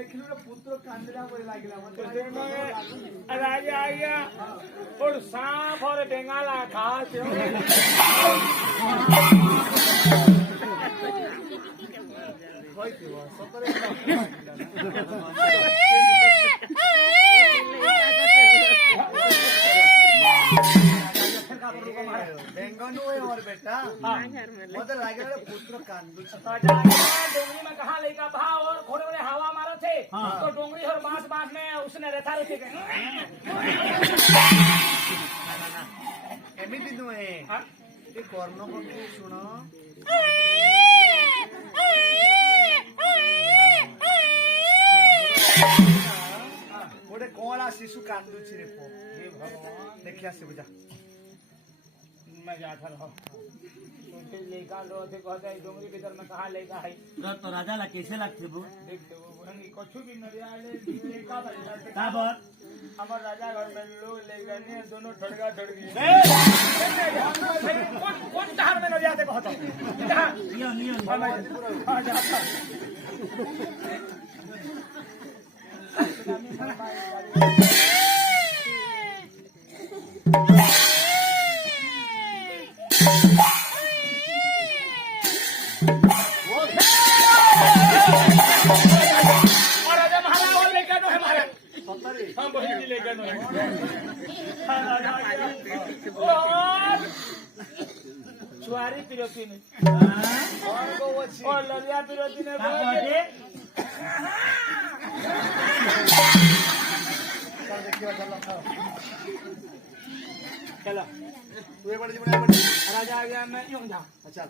देखिलु रे पुत्र कांदरा परे लागिला मते राजा आज्ञा और सांप और बेंगाला खास होइतिबो सतरे बेंगनु है और बेटा मते लागिला रे पुत्र कांदु डोंगरी में कहा लेका भाव और घोड़े में हवा मारा थे तो डोंगरी और बांस बांस में उसने रेथा रोटी के एमिति नुहे ए कर्ण को सुनो गोटे कोला शिशु कांदुची रे पो हे भगवान देखि आसे बुझा मैं जाता रहो तो लेका लो थे कहता है डोंगरी भीतर में कहा लेका है तो राजा ला कैसे लगते वो देखते वो बुरंगी कछु भी नरियाले लेका बल्ला काबर हमार राजा घर में लोग लेका ने दोनों ठड़का ठड़की कौन जहां में नरियाते कहता नियम नियम हां जाता चुआरी पिरोती ने और ललिया पिरोती ने चलो तू एक बार जीवन राजा आ गया मैं यूं जा अच्छा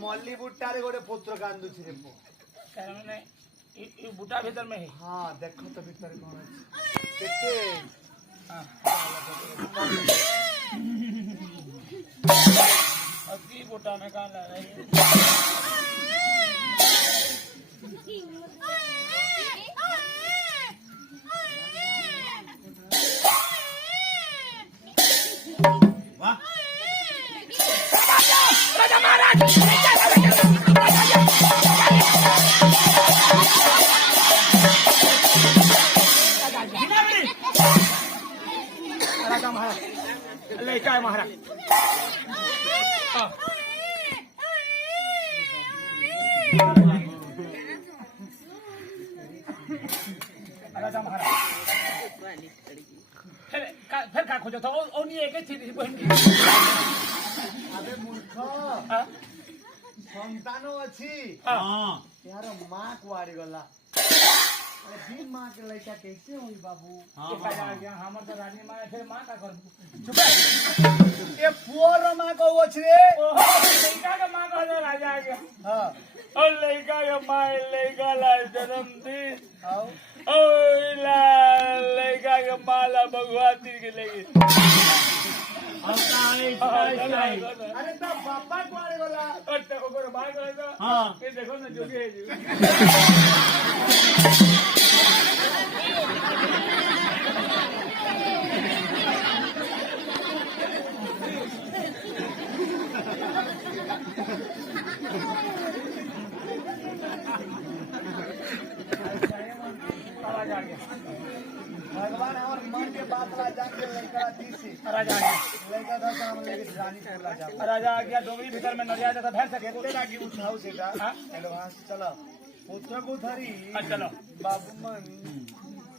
मल्ली बुट्टा रे गोटे पुत्र कांदुची रे पो कारण ई बूटा भीतर में है हां देखो तो भीतर कौन है केते अभी बूटा में कहां ला रही है वाह राजा महाराज राजा महाराज लेका है महाराज राजा महाराज फिर का खोजो तो ओ नहीं एक थी बहन की अबे मूर्ख संतानो अछि हां यार मां कुआरी गला अरे बिन मां के लइका कैसे होई बाबू हां हमर तो रानी मां फिर मां का करबू चुप ए पुअर मां को अछि रे लइका का मां का राजा आ गया हां और लइका का मां लइका ला जन्म दी आओ ओ ला लइका का माला भगवती के लगी अरे तो बापा कुआरी गला और तो ओकर भाई गएगा हां ये देखो ना जोगी है जी भगवान और मन के बात ला जाके लड़का दी से राजा आ गया लड़का था काम लेके रानी को ला जा राजा आ गया डोंगरी भीतर में नरिया था भैंस सके केते लागी उठाओ सेटा एडवांस चलो पुत्र को धरी चलो बाबू मन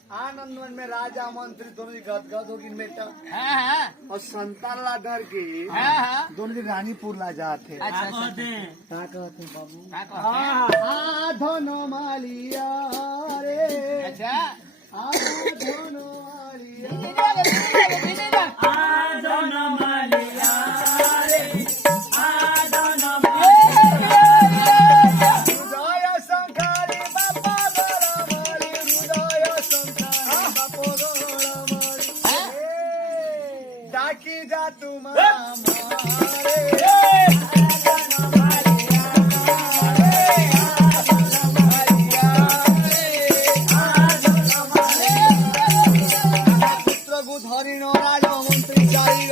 आनंद वन में राजा मंत्री दोनों की गदगद होगी बेटा हाँ और संतान ला डर के हाँ दोनों की रानीपुर ला जाते क्या कहते हैं? क्या कहते हैं बाबू क्या कहते हैं? आधन मालिया रे अच्छा आधन मालिया आदन मालिया रे, आदन हृदय संकारी बापा गरमारी हृदय संकारी बापो गरमारी डाकी जा तुम्हारे पुत्र गुधरी राजा मंत्री चारी